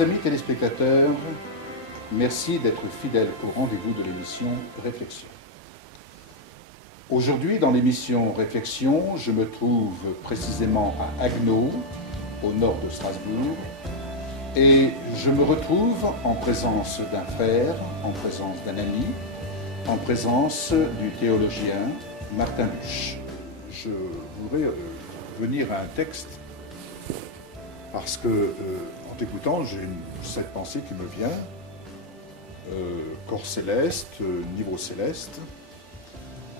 Chers amis téléspectateurs, merci d'être fidèles au rendez-vous de l'émission Réflexion. Aujourd'hui, dans l'émission Réflexion, je me trouve précisément à Haguenau, au nord de Strasbourg, et je me retrouve en présence d'un frère, en présence d'un ami, en présence du théologien Martin Buch. Je voudrais venir à un texte parce que, en t'écoutant, j'ai cette pensée qui me vient, corps céleste, niveau céleste.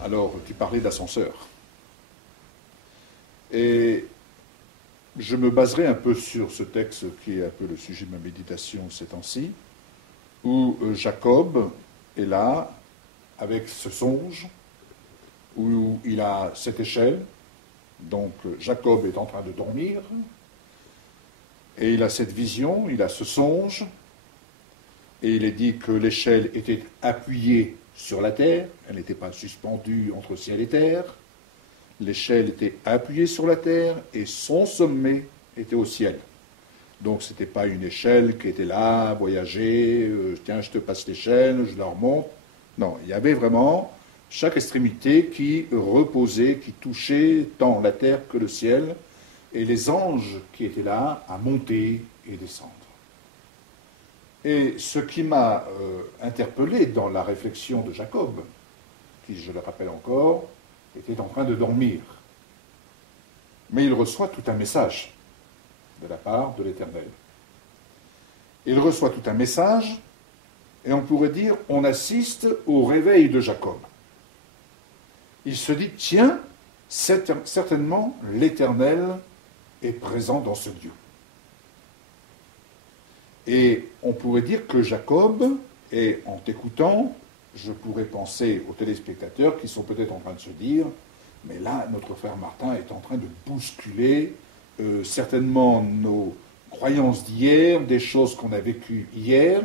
Alors, tu parlais d'ascenseur. Et je me baserai un peu sur ce texte qui est un peu le sujet de ma méditation ces temps-ci, où Jacob est là, avec ce songe, où il a cette échelle. Donc, Jacob est en train de dormir, et il a cette vision, il a ce songe, et il est dit que l'échelle était appuyée sur la terre, elle n'était pas suspendue entre ciel et terre, l'échelle était appuyée sur la terre, et son sommet était au ciel. Donc ce n'était pas une échelle qui était là, voyager, tiens, je te passe l'échelle, je la remonte. Non, il y avait vraiment chaque extrémité qui reposait, qui touchait tant la terre que le ciel, et les anges qui étaient là à monter et descendre. Et ce qui m'a interpellé dans la réflexion de Jacob, qui, je le rappelle encore, était en train de dormir, mais il reçoit tout un message de la part de l'Éternel. Il reçoit tout un message, et on pourrait dire, on assiste au réveil de Jacob. Il se dit, tiens, certainement l'Éternel est présent dans ce lieu. Et on pourrait dire que Jacob, et en t'écoutant, je pourrais penser aux téléspectateurs qui sont peut-être en train de se dire, mais là, notre frère Martin est en train de bousculer certainement nos croyances d'hier, des choses qu'on a vécues hier,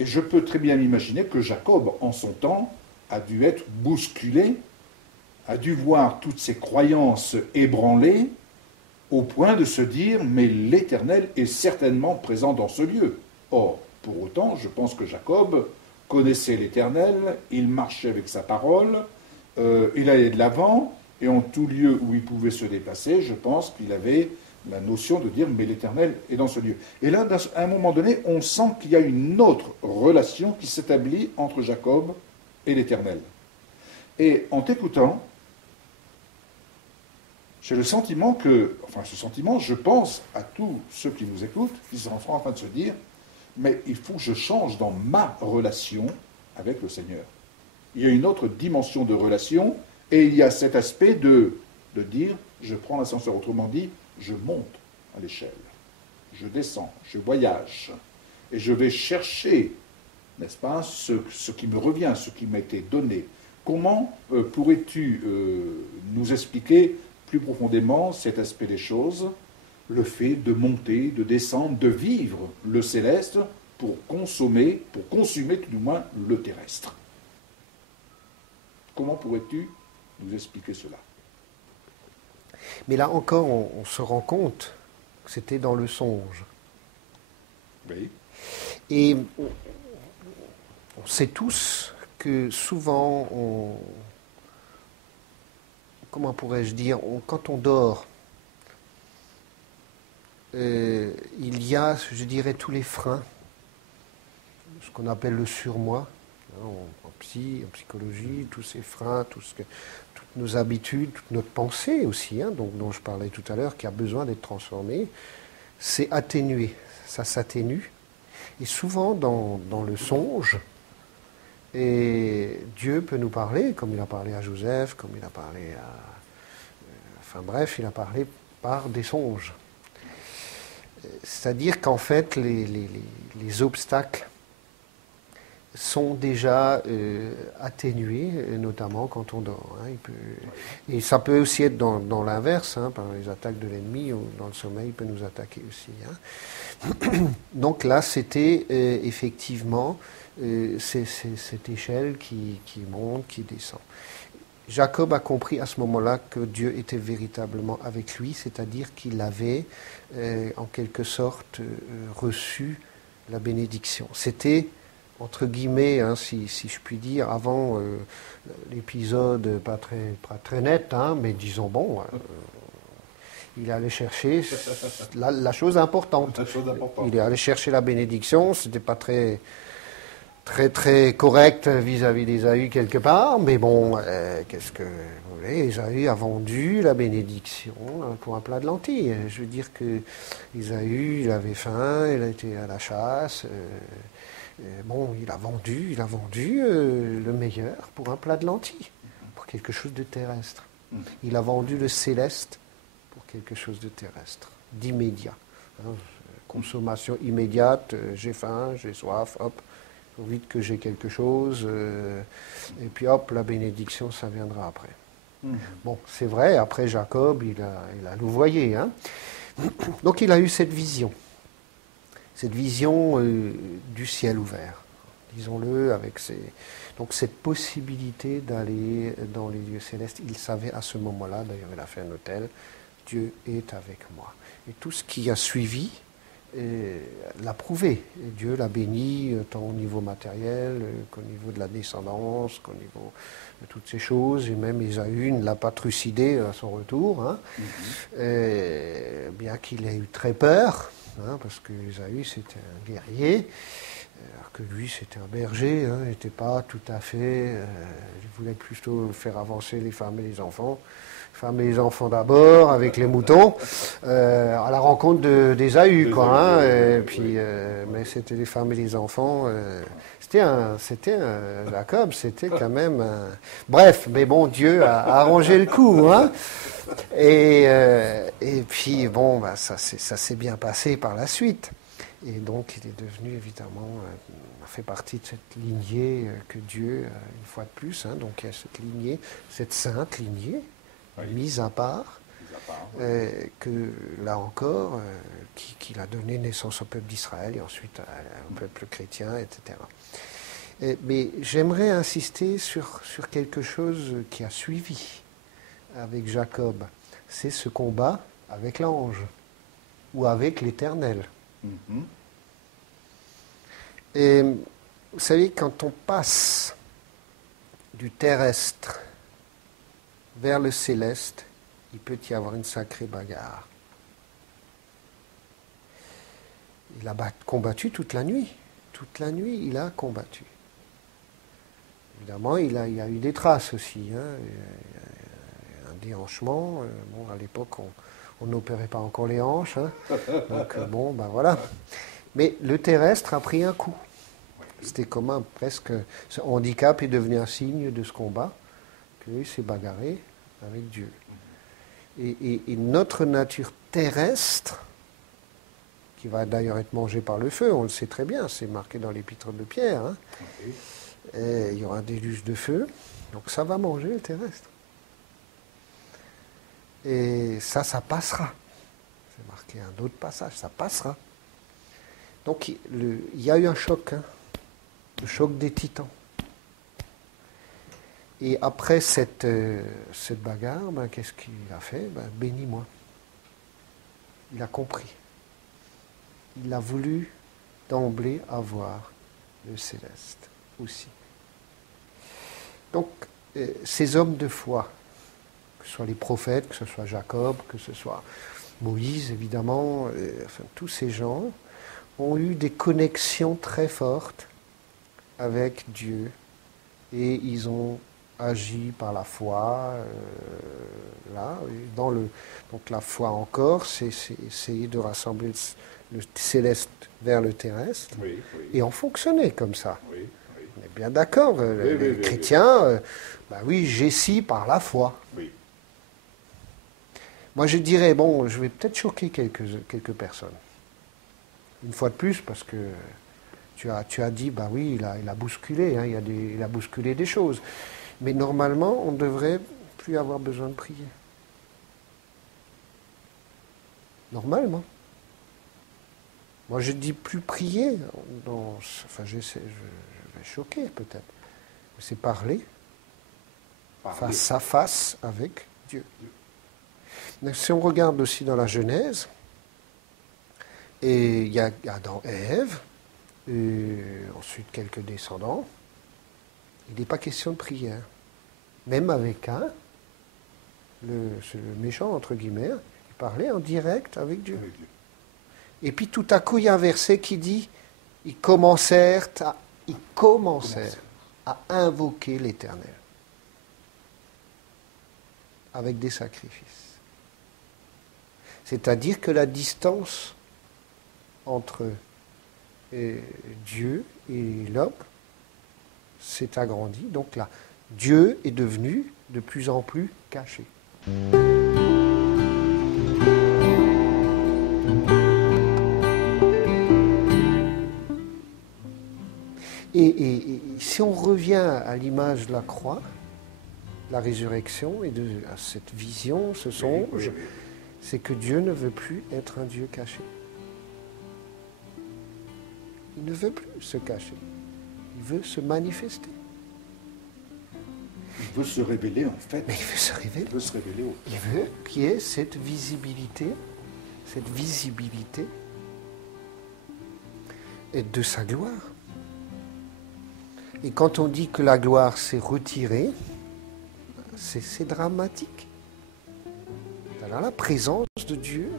et je peux très bien m'imaginer que Jacob, en son temps, a dû être bousculé, a dû voir toutes ses croyances ébranlées, au point de se dire, mais l'Éternel est certainement présent dans ce lieu. Or, pour autant, je pense que Jacob connaissait l'Éternel, il marchait avec sa parole, il allait de l'avant, et en tout lieu où il pouvait se déplacer, je pense qu'il avait la notion de dire, mais l'Éternel est dans ce lieu. Et là, à un moment donné, on sent qu'il y a une autre relation qui s'établit entre Jacob et l'Éternel. Et en t'écoutant, j'ai le sentiment que, je pense à tous ceux qui nous écoutent, qui sont en train de se dire, mais il faut que je change dans ma relation avec le Seigneur. Il y a une autre dimension de relation, et il y a cet aspect de dire, je prends l'ascenseur, autrement dit, je monte à l'échelle, je descends, je voyage, et je vais chercher, n'est-ce pas, ce qui me revient, ce qui m'a été donné. Comment pourrais-tu nous expliquer plus profondément cet aspect des choses, le fait de monter, de descendre, de vivre le céleste pour consumer tout du moins le terrestre. Comment pourrais-tu nous expliquer cela? Mais là encore, on se rend compte que c'était dans le songe. Oui. Et on sait tous que souvent, comment pourrais-je dire, quand on dort, il y a, je dirais, tous les freins, ce qu'on appelle le surmoi, hein, en psychologie, tous ces freins, toutes nos habitudes, toute notre pensée aussi, hein, dont je parlais tout à l'heure, qui a besoin d'être transformée, c'est atténué, ça s'atténue. Et souvent, dans le songe, et Dieu peut nous parler, comme il a parlé à Joseph, comme il a parlé il a parlé par des songes. C'est-à-dire qu'en fait, les obstacles sont déjà atténués, notamment quand on dort. Hein. Et ça peut aussi être dans l'inverse, hein, par les attaques de l'ennemi, ou dans le sommeil, il peut nous attaquer aussi. Hein. Donc là, c'était effectivement cette échelle qui monte, qui descend. Jacob a compris à ce moment-là que Dieu était véritablement avec lui, c'est-à-dire qu'il avait en quelque sorte reçu la bénédiction. C'était, entre guillemets, hein, si je puis dire, avant l'épisode pas très net, hein, mais disons, bon, il allait chercher la chose importante. La chose importante. Il est allé chercher la bénédiction, c'était pas très correct vis-à-vis d'Ésaü quelque part, mais bon, qu'est-ce que vous voulez, Ésaü a vendu la bénédiction pour un plat de lentilles. Je veux dire que Ésaü, il avait faim, il a été à la chasse, bon, il a vendu le meilleur pour un plat de lentilles, pour quelque chose de terrestre. Il a vendu le céleste pour quelque chose de terrestre, d'immédiat. Hein, consommation immédiate, j'ai faim, j'ai soif, hop. Vite que j'ai quelque chose, et puis hop, la bénédiction, ça viendra après. Bon, c'est vrai, après Jacob, il a louvoyé. Hein. Donc il a eu cette vision du ciel ouvert, disons-le, avec donc cette possibilité d'aller dans les lieux célestes. Il savait à ce moment-là, d'ailleurs il a fait un hôtel, Dieu est avec moi. Et tout ce qui a suivi, l'a prouvé. Et Dieu l'a béni tant au niveau matériel qu'au niveau de la descendance, qu'au niveau de toutes ces choses. Et même Ésaü ne l'a pas trucidé à son retour, hein. Bien qu'il ait eu très peur, hein, parce que Ésaü c'était un guerrier, alors que lui c'était un berger, hein, il n'était pas tout à fait... il voulait plutôt faire avancer les femmes et les enfants. Femmes et les enfants d'abord, avec les moutons, à la rencontre d'Ésaü, quoi. Hein, et puis, mais c'était les femmes et les enfants. C'était un Jacob, c'était quand même un... Bref, mais bon, Dieu a arrangé le coup, hein. Et puis, bon, bah, ça s'est bien passé par la suite. Et donc, il est devenu, évidemment, fait partie de cette lignée que Dieu, une fois de plus, hein, donc il y a cette lignée, cette sainte lignée, mise à part, que là encore, qu'il a donné naissance au peuple d'Israël et ensuite au peuple chrétien, etc. Mais j'aimerais insister sur quelque chose qui a suivi avec Jacob. C'est ce combat avec l'ange ou avec l'Éternel. Et vous savez, quand on passe du terrestre vers le céleste, il peut y avoir une sacrée bagarre. Il a combattu toute la nuit. Toute la nuit, il a combattu. Évidemment, il y a eu des traces aussi. Hein. Un déhanchement. Bon, à l'époque, on n'opérait pas encore les hanches. Hein. Donc, bon, ben voilà. Mais le terrestre a pris un coup. C'était comme presque... Ce handicap est devenu un signe de ce combat, qu'il s'est bagarré avec Dieu. Et notre nature terrestre, qui va d'ailleurs être mangée par le feu, on le sait très bien, c'est marqué dans l'épître de Pierre, hein. Et il y aura un déluge de feu, donc ça va manger le terrestre. Et ça passera. C'est marqué un autre passage, ça passera. Donc il y a eu un choc, hein, le choc des titans. Et après cette bagarre, ben, qu'est-ce qu'il a fait? Ben, bénis-moi. Il a compris. Il a voulu d'emblée avoir le céleste aussi. Donc, ces hommes de foi, que ce soit les prophètes, que ce soit Jacob, que ce soit Moïse, évidemment, enfin, tous ces gens ont eu des connexions très fortes avec Dieu et ils ont agi par la foi, là, donc la foi encore, c'est essayer de rassembler le céleste vers le terrestre, et on fonctionnait comme ça. On est bien d'accord, les chrétiens, bah oui, j'essie par la foi. Moi je dirais, bon, je vais peut-être choquer quelques personnes. Une fois de plus, parce que tu as dit, bah oui, il a bousculé, hein, il a bousculé des choses. Mais normalement, on ne devrait plus avoir besoin de prier. Normalement. Moi, je dis plus prier. Enfin, je vais choquer peut-être. C'est parler face à face avec Dieu. Donc, si on regarde aussi dans la Genèse, et il y a Adam et Ève, ensuite quelques descendants. Il n'est pas question de prière. Même avec un, le méchant, entre guillemets, il parlait en direct avec Dieu. Avec Dieu. Et puis tout à coup, il y a un verset qui dit, ils commencèrent à invoquer l'Éternel avec des sacrifices. C'est-à-dire que la distance entre Dieu et l'homme s'est agrandie. Donc là, Dieu est devenu de plus en plus caché. Et si on revient à l'image de la croix, la résurrection et à cette vision, ce songe, c'est que Dieu ne veut plus être un Dieu caché. Il ne veut plus se cacher. Il veut se manifester. Il veut se révéler, en fait. Mais il veut se révéler. Il veut se révéler au... Il veut qu'il y ait cette visibilité et de sa gloire. Et quand on dit que la gloire s'est retirée, c'est dramatique. Alors la présence de Dieu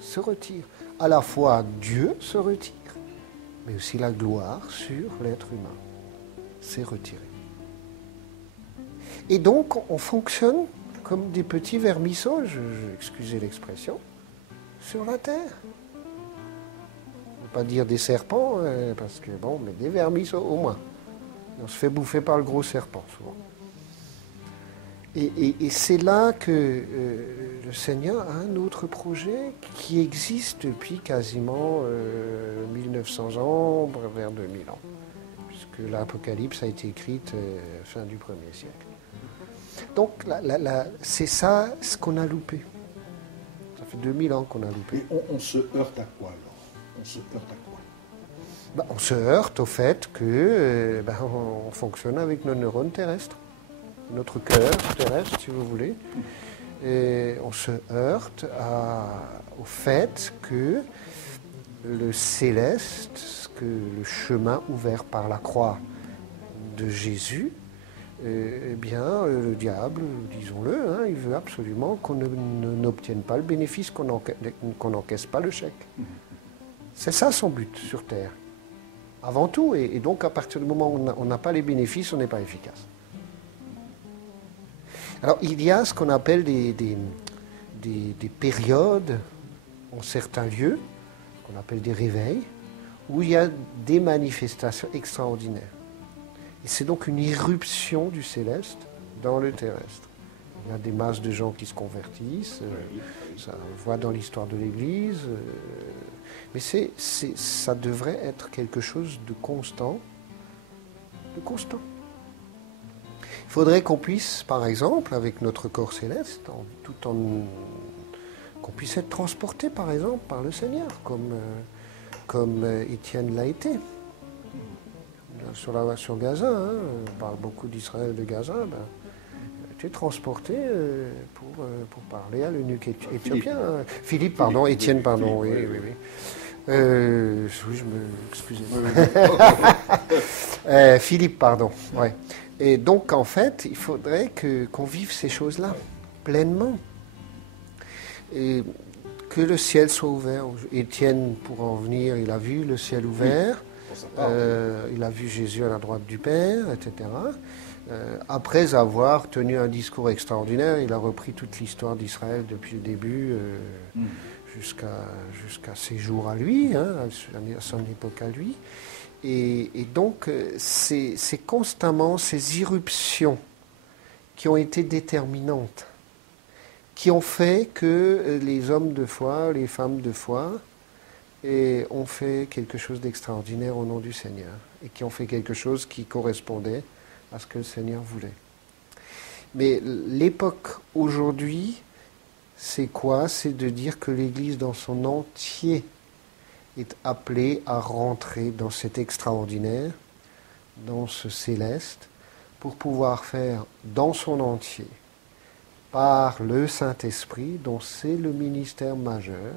se retire. À la fois Dieu se retire, mais aussi la gloire sur l'être humain s'est retirée. Et donc on fonctionne comme des petits vermisseaux, excusez l'expression, sur la terre. On ne peut pas dire des serpents, parce que bon, mais des vermisseaux au moins. On se fait bouffer par le gros serpent souvent. Et c'est là que le Seigneur a un autre projet qui existe depuis quasiment 1900 ans, vers 2000 ans, puisque l'Apocalypse a été écrite fin du 1er siècle. Donc c'est ça ce qu'on a loupé. Ça fait 2000 ans qu'on a loupé. Et on se heurte à quoi alors? On se heurte à quoi? On se heurte au fait que on fonctionne avec nos neurones terrestres. Notre cœur terrestre, si vous voulez. Et on se heurte au fait que le céleste, que le chemin ouvert par la croix de Jésus, le diable, disons-le, il veut absolument qu'on n'obtienne pas le bénéfice, qu'on n'encaisse pas le chèque. C'est ça son but sur Terre. Avant tout, et donc à partir du moment où on n'a pas les bénéfices, on n'est pas efficace. Alors, il y a ce qu'on appelle des périodes en certains lieux, qu'on appelle des réveils, où il y a des manifestations extraordinaires. Et c'est donc une irruption du céleste dans le terrestre. Il y a des masses de gens qui se convertissent, ça on voit dans l'histoire de l'Église, mais ça devrait être quelque chose de constant. Il faudrait qu'on puisse, par exemple, avec notre corps céleste, qu'on puisse être transporté, par exemple, par le Seigneur, comme Étienne l'a été. Sur Gaza, on parle beaucoup d'Israël de Gaza, il a été transporté pour parler à l'eunuque éthiopien. Philippe, pardon, Étienne, pardon, oui. Excusez-moi. Philippe, pardon, ouais. Et donc, en fait, il faudrait qu'on vive ces choses-là pleinement. Et que le ciel soit ouvert. Étienne, pour en venir, il a vu le ciel ouvert. Il a vu Jésus à la droite du Père, etc. Après avoir tenu un discours extraordinaire, il a repris toute l'histoire d'Israël depuis le début jusqu'à ses jours à lui, à son époque à lui. Et donc, c'est constamment ces irruptions qui ont été déterminantes, qui ont fait que les hommes de foi, les femmes de foi, ont fait quelque chose d'extraordinaire au nom du Seigneur, et qui ont fait quelque chose qui correspondait à ce que le Seigneur voulait. Mais l'époque aujourd'hui, c'est quoi? C'est de dire que l'Église dans son entier est appelé à rentrer dans cet extraordinaire, dans ce céleste, pour pouvoir faire dans son entier, par le Saint-Esprit, dont c'est le ministère majeur,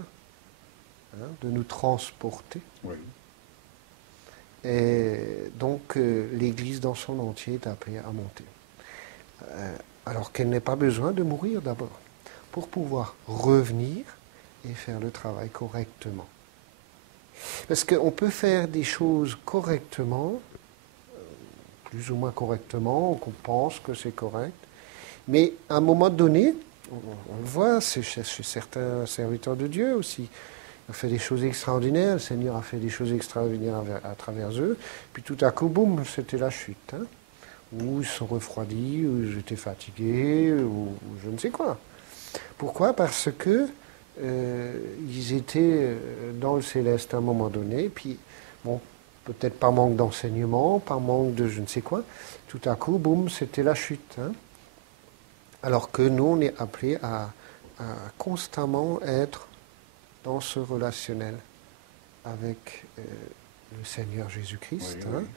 de nous transporter Et donc l'Église dans son entier est appelée à monter. Alors qu'elle n'ait pas besoin de mourir d'abord, pour pouvoir revenir et faire le travail correctement. Parce qu'on peut faire des choses correctement, plus ou moins correctement, qu'on pense que c'est correct, mais à un moment donné, on le voit chez certains serviteurs de Dieu aussi, on fait des choses extraordinaires, le Seigneur a fait des choses extraordinaires à travers eux, puis tout à coup, boum, c'était la chute. Hein, ou ils sont refroidis, ou j'étais fatigué, ou je ne sais quoi. Pourquoi ? Parce que ils étaient dans le céleste à un moment donné, puis bon, peut-être par manque d'enseignement, par manque de je ne sais quoi, tout à coup, boum, c'était la chute. Hein. Alors que nous, on est appelés à constamment être dans ce relationnel avec le Seigneur Jésus-Christ, Oui, hein, oui.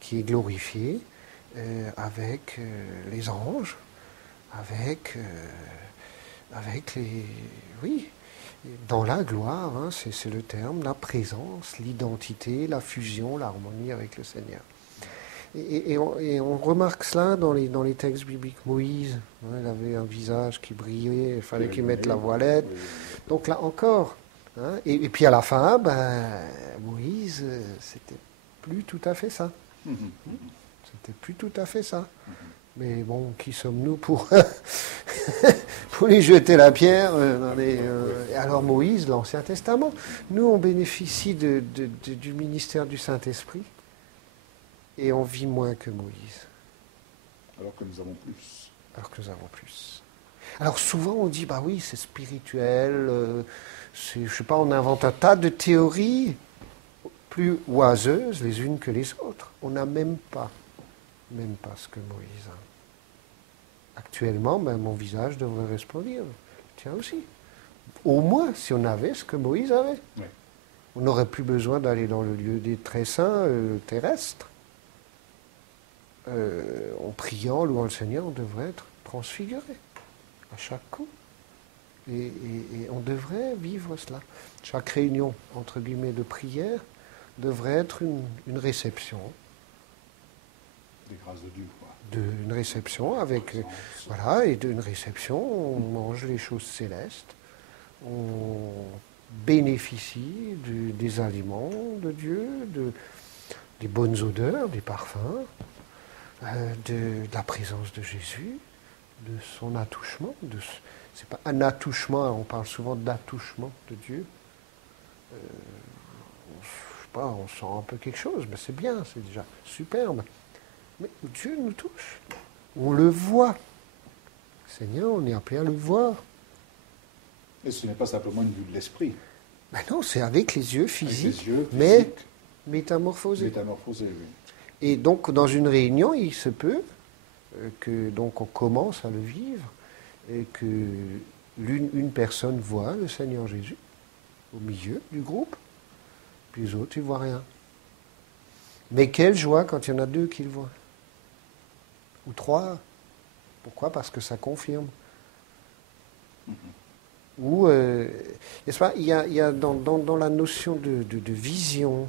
qui est glorifié, avec les anges, avec les... Oui, dans la gloire, hein, c'est le terme, la présence, l'identité, la fusion, l'harmonie avec le Seigneur. Et on remarque cela dans les textes bibliques. Moïse, hein, il avait un visage qui brillait, il fallait qu'il mette la voilette. Oui. Donc là encore, hein, et puis à la fin, Moïse, c'était plus tout à fait ça. C'était plus tout à fait ça. Mais bon, qui sommes-nous pour, pour lui jeter la pierre alors Moïse, l'Ancien Testament. Nous, on bénéficie du ministère du Saint-Esprit et on vit moins que Moïse. Alors que nous avons plus. Alors que nous avons plus. Alors souvent, on dit, bah oui, c'est spirituel, je sais pas, on invente un tas de théories plus oiseuses les unes que les autres. On n'a même pas ce que Moïse a. Actuellement, mon visage devrait resplendir. Tiens aussi. Au moins, si on avait ce que Moïse avait. Oui. On n'aurait plus besoin d'aller dans le lieu des très saints terrestres. En priant, louant le Seigneur, on devrait être transfiguré à chaque coup. Et on devrait vivre cela. Chaque réunion, entre guillemets, de prière devrait être une réception. Des grâces de Dieu, quoi. Une réception avec... voilà, et d'une réception, on mange les choses célestes. On bénéficie des aliments de Dieu, des bonnes odeurs, des parfums, de la présence de Jésus, de son attouchement. C'est pas un attouchement, on parle souvent d'attouchement de Dieu. Je sais pas, on sent un peu quelque chose, mais c'est bien, c'est déjà superbe. Mais Dieu nous touche, on le voit. Seigneur, on est appelé à le voir. Et ce n'est pas simplement une vue de l'esprit. Ben non, c'est avec les yeux physiques, Avec les yeux mais physiques, métamorphosés. métamorphosés, oui. Et donc, dans une réunion, il se peut que donc on commence à le vivre et que une personne voit le Seigneur Jésus au milieu du groupe, puis les autres, ils ne voient rien. Mais quelle joie quand il y en a deux qui le voient. Ou trois. Pourquoi ? Parce que ça confirme. Ou, n'est-ce pas, il y a dans la notion de vision,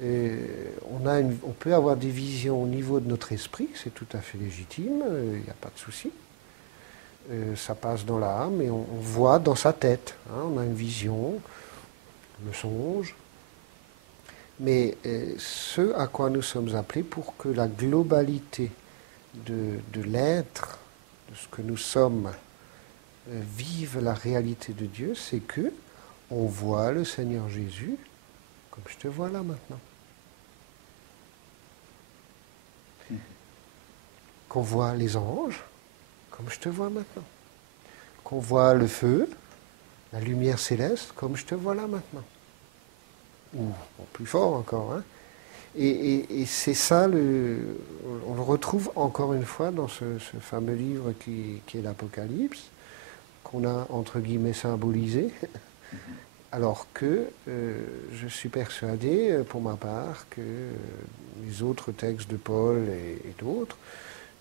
on peut avoir des visions au niveau de notre esprit, c'est tout à fait légitime, il n'y a pas de souci. Ça passe dans l'âme et on voit dans sa tête. Hein, on a une vision, le songe. Mais ce à quoi nous sommes appelés pour que la globalité de l'être, de ce que nous sommes, vive la réalité de Dieu, c'est que on voit le Seigneur Jésus comme je te vois là maintenant. Qu'on voit les anges comme je te vois maintenant. Qu'on voit le feu, la lumière céleste comme je te vois là maintenant. Ou plus fort encore. Hein. Et c'est ça, on le retrouve encore une fois dans ce fameux livre qui est l'Apocalypse, qu'on a entre guillemets symbolisé, alors que je suis persuadé, pour ma part, que les autres textes de Paul et d'autres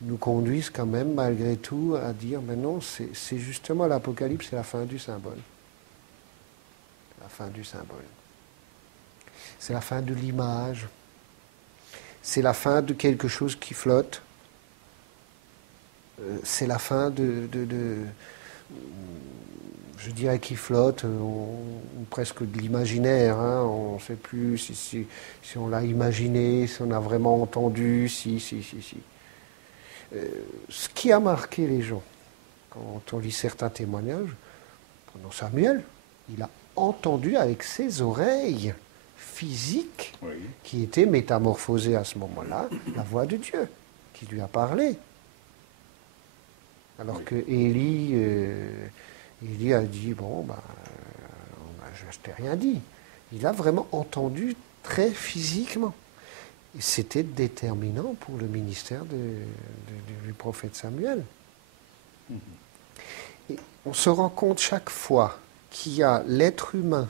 nous conduisent quand même malgré tout à dire, mais non, c'est justement l'Apocalypse, c'est la fin du symbole. La fin du symbole. C'est la fin de l'image. c'est la fin de quelque chose qui flotte. C'est la fin je dirais qui flotte, presque de l'imaginaire. Hein, on ne sait plus si on l'a imaginé, si on a vraiment entendu, si. Ce qui a marqué les gens, quand on lit certains témoignages, prenons Samuel, il a entendu avec ses oreilles physiques, qui étaient métamorphosées à ce moment-là, la voix de Dieu, qui lui a parlé. Alors que Élie a dit, je t'ai rien dit. Il a vraiment entendu très physiquement. Et c'était déterminant pour le ministère du prophète Samuel. Et on se rend compte chaque fois qu'il y a l'être humain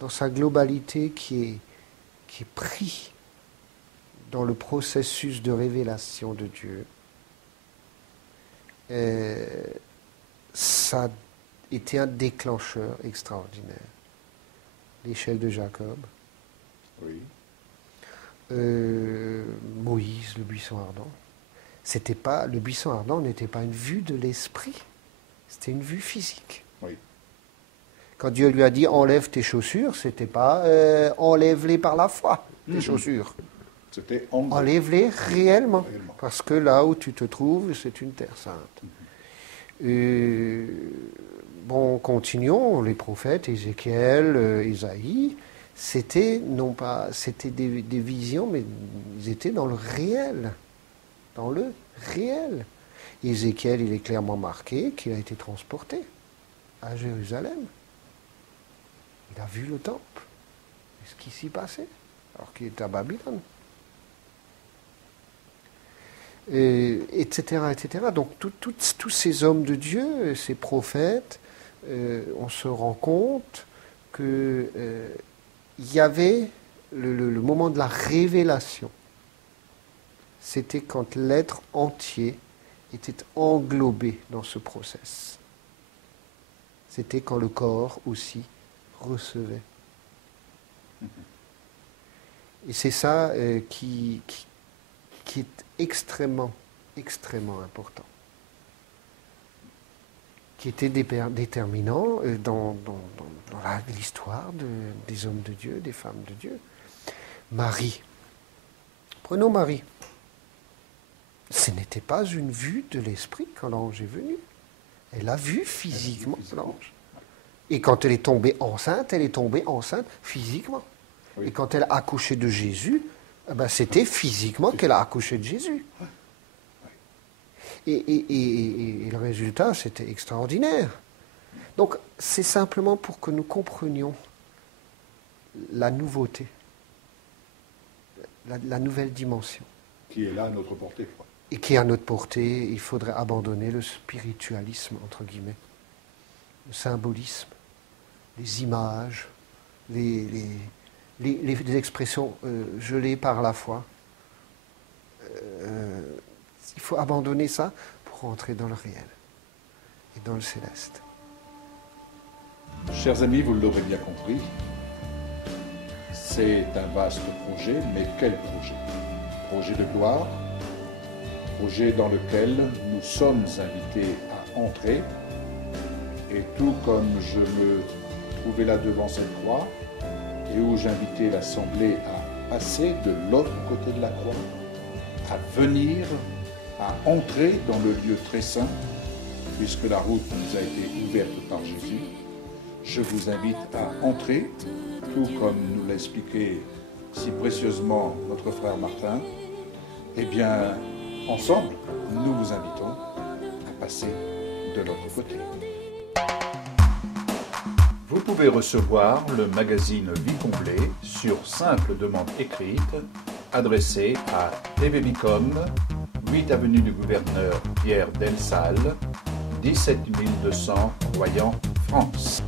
dans sa globalité qui est pris dans le processus de révélation de Dieu. Ça a été un déclencheur extraordinaire. L'échelle de Jacob. Oui. Moïse, le buisson ardent. Le buisson ardent n'était pas une vue de l'esprit, c'était une vue physique. Oui. Quand Dieu lui a dit enlève tes chaussures, c'était pas enlève-les par la foi, tes chaussures. C'était enlève-les réellement, parce que là où tu te trouves, c'est une terre sainte. Continuons, les prophètes, Ézéchiel, Isaïe, c'était des visions, mais ils étaient dans le réel. Dans le réel. Ézéchiel, il est clairement marqué qu'il a été transporté à Jérusalem. Il a vu le temple. Et ce qui s'y passait, alors qu'il était à Babylone. Etc., etc. Donc tous ces hommes de Dieu, ces prophètes, on se rend compte que il y avait le moment de la révélation. C'était quand l'être entier était englobé dans ce process. C'était quand le corps aussi recevait. Et c'est ça qui est extrêmement, extrêmement important. Qui était déterminant dans l'histoire des hommes de Dieu, des femmes de Dieu. Marie. Prenons Marie. Ce n'était pas une vue de l'esprit quand l'ange est venu. Elle a vu physiquement l'ange. Et quand elle est tombée enceinte physiquement. Oui. Et quand elle a accouché de Jésus, c'était physiquement qu'elle a accouché de Jésus. Et le résultat, c'était extraordinaire. Donc, c'est simplement pour que nous comprenions la nouveauté, la nouvelle dimension. Qui est là à notre portée. Et qui est à notre portée, il faudrait abandonner le spiritualisme, entre guillemets, le symbolisme, les images, les expressions gelées par la foi. Il faut abandonner ça pour entrer dans le réel et dans le céleste. Chers amis, vous l'aurez bien compris, c'est un vaste projet, mais quel projet? Projet de gloire, projet dans lequel nous sommes invités à entrer, et tout comme je me trouvais là devant cette croix, et où j'invitais l'Assemblée à passer de l'autre côté de la croix, à venir, à entrer dans le lieu très saint, puisque la route nous a été ouverte par Jésus, je vous invite à entrer, tout comme nous l'a expliqué si précieusement notre frère Martin. Eh bien, ensemble, nous vous invitons à passer de l'autre côté. Vous pouvez recevoir le magazine Vie comblée sur simple demande écrite, adressée à TV Bicom, 8 avenue du Gouverneur Pierre Delsalle, 17 200 Royan, France.